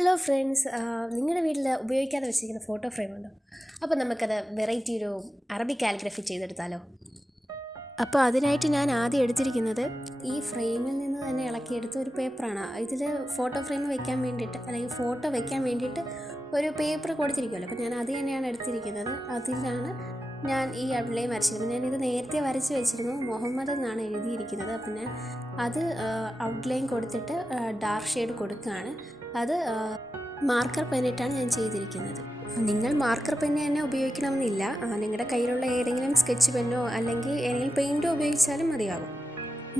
Hello friends, നിങ്ങളുടെ വീട്ടിൽ ഉപയോഗിക്കാതെ വെച്ചിരിക്കുന്ന ഫോട്ടോ ഫ്രെയിം ഉണ്ടോ? അപ്പോൾ നമുക്കത് വെറൈറ്റി ഒരു അറബിക് കാലിഗ്രഫി ചെയ്തെടുത്താലോ? അപ്പോൾ അതിനായിട്ട് ഞാൻ ആദ്യം എടുത്തിരിക്കുന്നത് ഈ ഫ്രെയിമിൽ നിന്ന് തന്നെ ഇളക്കിയെടുത്ത ഒരു പേപ്പറാണ്. ഇതിൽ ഫോട്ടോ ഫ്രെയിം വെക്കാൻ വേണ്ടിയിട്ട് അല്ലെങ്കിൽ ഫോട്ടോ വെക്കാൻ വേണ്ടിയിട്ട് ഒരു പേപ്പർ കൊടുത്തിരിക്കുമല്ലോ. അപ്പോൾ ഞാൻ അത് തന്നെയാണ് എടുത്തിരിക്കുന്നത്. അതിലാണ് ഞാൻ ഈ ഔട്ട്ലൈൻ വരച്ചിരുന്നത്. ഞാനിത് നേരത്തെ വരച്ച് വെച്ചിരുന്നു. മുഹമ്മദ് എന്നാണ് എഴുതിയിരിക്കുന്നത്. അപ്പം ഞാൻ അത് ഔട്ട്ലൈൻ കൊടുത്തിട്ട് ഡാർക്ക് ഷെയ്ഡ് കൊടുക്കുകയാണ്. അത് മാർക്കർ പെന്നിട്ടാണ് ഞാൻ ചെയ്തിരിക്കുന്നത്. നിങ്ങൾ മാർക്കർ പെന്ന് തന്നെ ഉപയോഗിക്കണമെന്നില്ല. നിങ്ങളുടെ കയ്യിലുള്ള ഏതെങ്കിലും സ്കെച്ച് പെന്നോ അല്ലെങ്കിൽ ഏതെങ്കിലും പെയിൻറ്റോ ഉപയോഗിച്ചാലും മതിയാകും.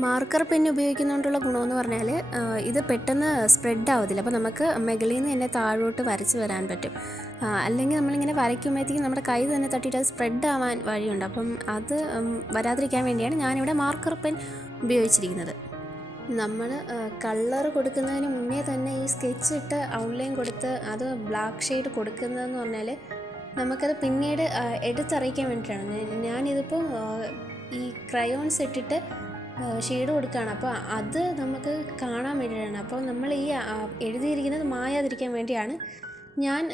മാർക്കർ പെന്ന് ഉപയോഗിക്കുന്നതുകൊണ്ടുള്ള ഗുണമെന്ന് പറഞ്ഞാൽ ഇത് പെട്ടെന്ന് സ്പ്രെഡ് ആവത്തില്ല. അപ്പോൾ നമുക്ക് മുകളിൽ നിന്ന് തന്നെ താഴോട്ട് വരച്ച് വരാൻ പറ്റും. അല്ലെങ്കിൽ നമ്മളിങ്ങനെ വരയ്ക്കുമ്പോഴത്തേക്കും നമ്മുടെ കൈ തന്നെ തട്ടിയിട്ട് അത് സ്പ്രെഡ് ആവാൻ വഴിയുണ്ട്. അപ്പം അത് വരാതിരിക്കാൻ വേണ്ടിയാണ് ഞാനിവിടെ മാർക്കർ പെൻ ഉപയോഗിച്ചിരിക്കുന്നത്. നമ്മൾ കളർ കൊടുക്കുന്നതിന് മുന്നേ തന്നെ ഈ സ്കെച്ച് ഇട്ട് ഔട്ട്ലൈൻ കൊടുത്ത് അത് ബ്ലാക്ക് ഷെയ്ഡ് കൊടുക്കുന്നതെന്ന് പറഞ്ഞാൽ നമുക്കത് പിന്നീട് എടുത്തറിയിക്കാൻ വേണ്ടിയിട്ടാണ്. ഞാനിതിപ്പോൾ ഈ ക്രയോൺസ് ഇട്ടിട്ട് ഷെയ്ഡ് കൊടുക്കുകയാണ്. അപ്പോൾ അത് നമുക്ക് കാണാൻ വേണ്ടിയിട്ടാണ്. അപ്പോൾ നമ്മൾ ഈ എഴുതിയിരിക്കുന്നത് മായാതിരിക്കാൻ വേണ്ടിയാണ് ഞാൻ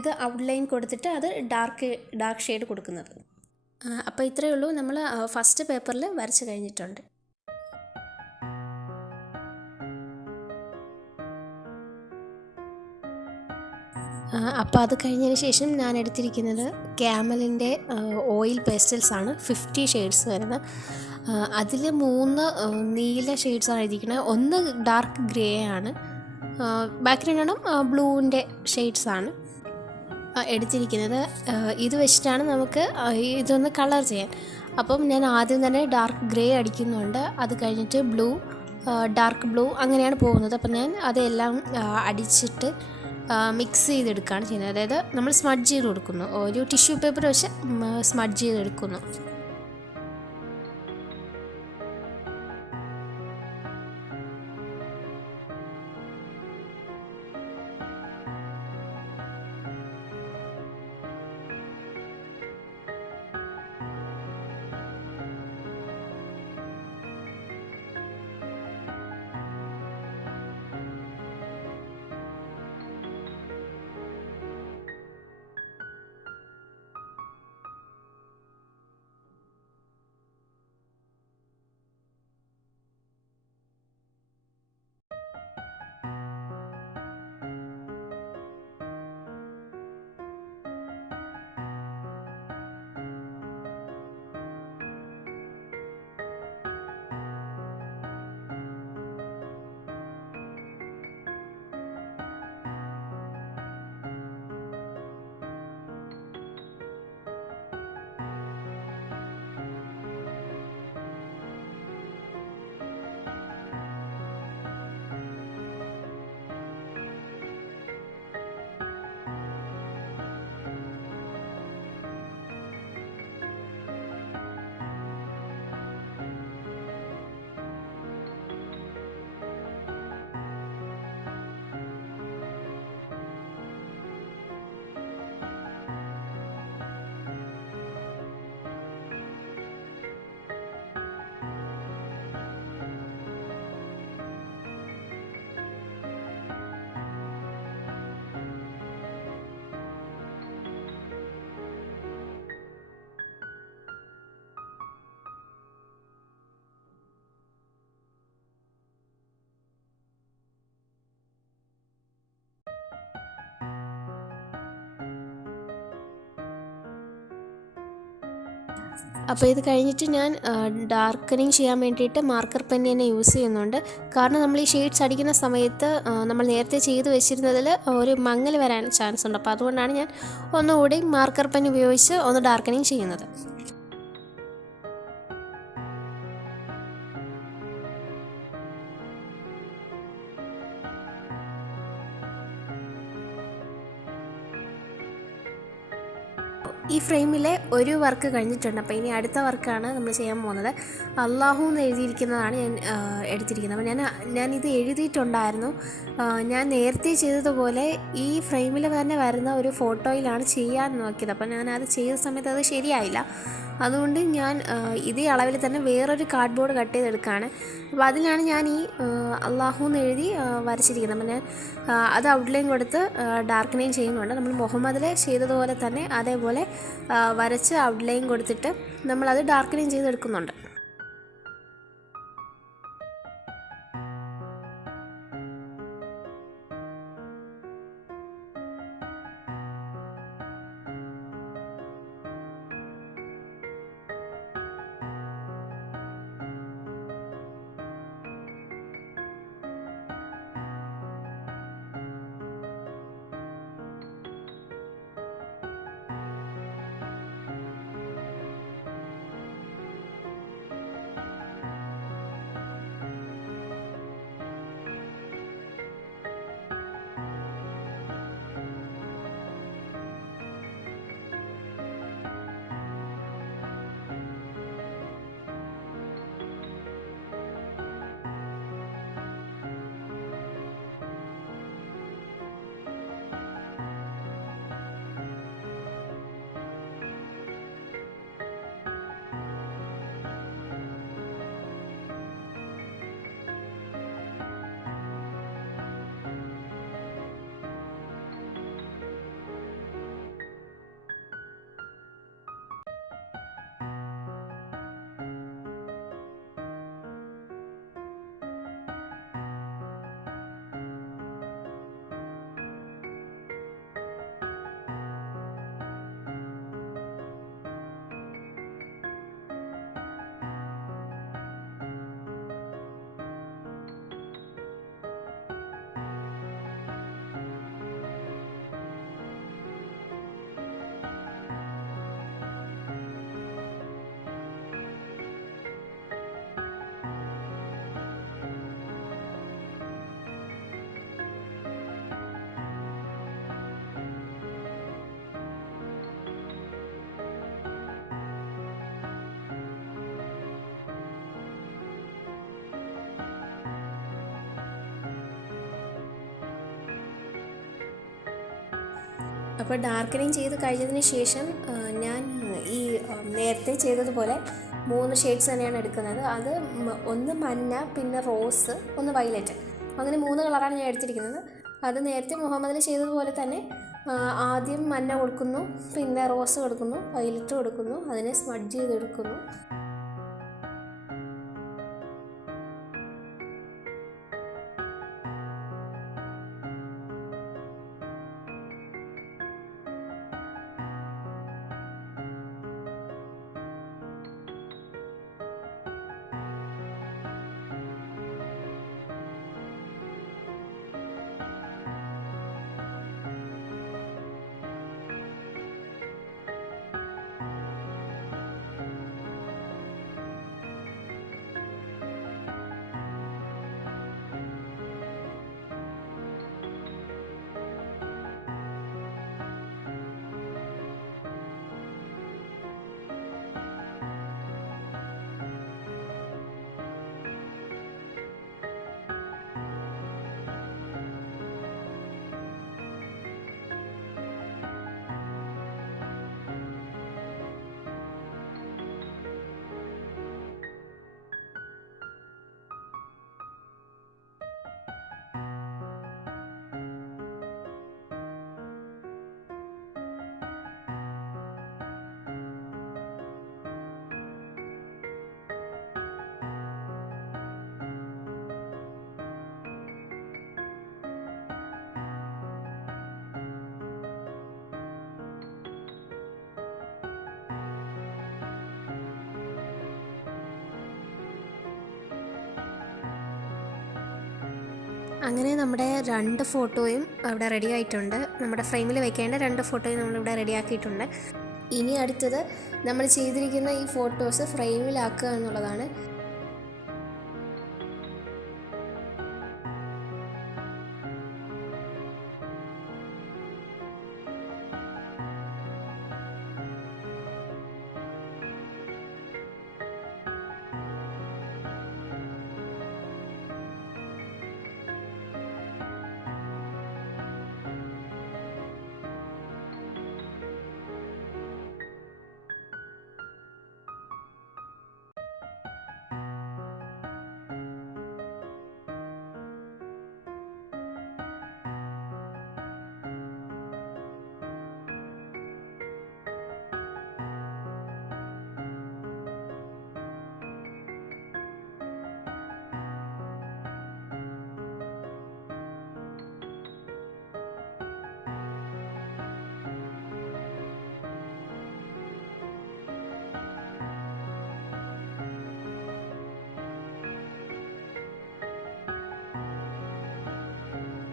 ഇത് ഔട്ട്ലൈൻ കൊടുത്തിട്ട് അത് ഡാർക്ക് ഷെയ്ഡ് കൊടുക്കുന്നത്. അപ്പോൾ ഇത്രയേ ഉള്ളൂ. നമ്മൾ ഫസ്റ്റ് പേപ്പറിൽ വരച്ച് കഴിഞ്ഞിട്ടുണ്ട്. അപ്പോൾ അത് കഴിഞ്ഞതിന് ശേഷം ഞാൻ എടുത്തിരിക്കുന്നത് ക്യാമലിൻ്റെ ഓയിൽ പേസ്റ്റൽസാണ്. 50 ഷെയ്ഡ്സ് വരുന്ന. അതിൽ 3 നീല ഷെയ്ഡ്സാണ് എഴുതിയിരിക്കുന്നത്. 1 ഡാർക്ക് ഗ്രേ ആണ്. ബാക്കി 2 ബ്ലൂവിൻ്റെ ഷെയ്ഡ്സാണ് എടുത്തിരിക്കുന്നത്. ഇത് വെച്ചിട്ടാണ് നമുക്ക് ഇതൊന്ന് കളർ ചെയ്യാൻ. അപ്പം ഞാൻ ആദ്യം തന്നെ ഡാർക്ക് ഗ്രേ അടിക്കുന്നുണ്ട്. അത് കഴിഞ്ഞിട്ട് ബ്ലൂ, ഡാർക്ക് ബ്ലൂ അങ്ങനെയാണ് പോകുന്നത്. അപ്പം ഞാൻ അതെല്ലാം അടിച്ചിട്ട് മിക്സ് ചെയ്തെടുക്കുകയാണ് ചെയ്യുന്നത്. അതായത് നമ്മൾ സ്മഡ്ജ് ചെയ്ത് കൊടുക്കുന്നു. ഒരു ടിഷ്യൂ പേപ്പർ വെച്ച് സ്മഡ്ജ് ചെയ്തെടുക്കുന്നു. അപ്പോൾ ഇത് കഴിഞ്ഞിട്ട് ഞാൻ ഡാർക്കനിങ് ചെയ്യാൻ വേണ്ടിയിട്ട് മാർക്കർ പെൻ തന്നെ യൂസ് ചെയ്യുന്നുണ്ട്. കാരണം നമ്മൾ ഈ ഷെയ്ഡ്സ് അടിക്കുന്ന സമയത്ത് നമ്മൾ നേരത്തെ ചെയ്ത് വെച്ചിരുന്നതിൽ ഒരു മങ്ങൽ വരാൻ ചാൻസ് ഉണ്ട്. അപ്പോൾ അതുകൊണ്ടാണ് ഞാൻ ഒന്നുകൂടി മാർക്കർ പെൻ ഉപയോഗിച്ച് ഒന്ന് ഡാർക്കനിങ് ചെയ്യുന്നത്. ഈ ഫ്രെയിമിലെ ഒരു വർക്ക് കഴിഞ്ഞിട്ടുണ്ട്. അപ്പോൾ ഇനി അടുത്ത വർക്കാണ് നമ്മൾ ചെയ്യാൻ പോകുന്നത്. അള്ളാഹു എന്ന് എഴുതിയിരിക്കുന്നതാണ് ഞാൻ എടുത്തിരിക്കുന്നത്. അപ്പോൾ ഞാനിത് എഴുതിയിട്ടുണ്ടായിരുന്നു. ഞാൻ നേരത്തെ ചെയ്തതുപോലെ ഈ ഫ്രെയിമിൽ തന്നെ വരുന്ന ഒരു ഫോട്ടോയിലാണ് ചെയ്യാൻ നോക്കിയത്. അപ്പോൾ ഞാനത് ചെയ്ത സമയത്ത് അത് ശരിയായില്ല. അതുകൊണ്ട് ഞാൻ ഇതേ അളവിൽ തന്നെ വേറൊരു കാർഡ് ബോർഡ് കട്ട് ചെയ്തെടുക്കുകയാണ്. അപ്പോൾ അതിലാണ് ഞാൻ ഈ അള്ളാഹു എന്ന് എഴുതി വരച്ചിരിക്കുന്നത്. അപ്പം ഞാൻ അത് ഔട്ട്ലൈൻ കൊടുത്ത് ഡാർക്കനെയും ചെയ്യുന്നുണ്ട്. നമ്മൾ മുഹമ്മദിൽ ചെയ്തതുപോലെ തന്നെ അതേപോലെ വരച്ച് ഔട്ട്ലൈൻ കൊടുത്തിട്ട് നമ്മളത് ഡാർക്കനെയും ചെയ്തെടുക്കുന്നുണ്ട്. അപ്പോൾ ഡാർക്കനിങ് ചെയ്ത് കഴിഞ്ഞതിന് ശേഷം ഞാൻ ഈ നേരത്തെ ചെയ്തതുപോലെ 3 ഷെയ്ഡ്സ് തന്നെയാണ് എടുക്കുന്നത്. അത് ഒന്ന് മഞ്ഞ, പിന്നെ റോസ്, ഒന്ന് വയലറ്റ്, അങ്ങനെ 3 കളറാണ് ഞാൻ എടുത്തിരിക്കുന്നത്. അത് നേരത്തെ മുഹമ്മദിൽ ചെയ്തതുപോലെ തന്നെ ആദ്യം മഞ്ഞ കൊടുക്കുന്നു, പിന്നെ റോസ് കൊടുക്കുന്നു, വയലറ്റ് കൊടുക്കുന്നു, അതിനെ സ്മഡ്ജ് ചെയ്തെടുക്കുന്നു. അങ്ങനെ നമ്മുടെ 2 ഫോട്ടോയും അവിടെ റെഡി ആയിട്ടുണ്ട്. നമ്മുടെ ഫ്രെയിമിൽ വെക്കേണ്ട 2 ഫോട്ടോയും നമ്മളിവിടെ റെഡിയാക്കിയിട്ടുണ്ട്. ഇനി അടുത്തത് നമ്മൾ ചെയ്തിരിക്കുന്ന ഈ ഫോട്ടോസ് ഫ്രെയിമിലാക്കുക എന്നുള്ളതാണ്.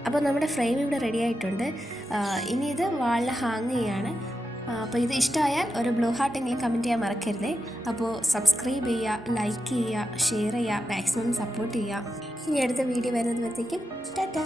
അപ്പോൾ നമ്മുടെ ഫ്രെയിം ഇവിടെ റെഡി ആയിട്ടുണ്ട്. ഇനി ഇത് വാളിൽ ഹാങ് ചെയ്യാണ്. അപ്പോൾ ഇത് ഇഷ്ടമായാൽ ഒരു ബ്ലൂ ഹാർട്ടെങ്കിലും കമൻറ്റ് ചെയ്യാൻ മറക്കരുതേ. അപ്പോൾ സബ്സ്ക്രൈബ് ചെയ്യുക, ലൈക്ക് ചെയ്യുക, ഷെയർ ചെയ്യുക, മാക്സിമം സപ്പോർട്ട് ചെയ്യുക. ഇനി അടുത്ത വീഡിയോ വരുന്നത് വരത്തേക്കും ടാറ്റാ.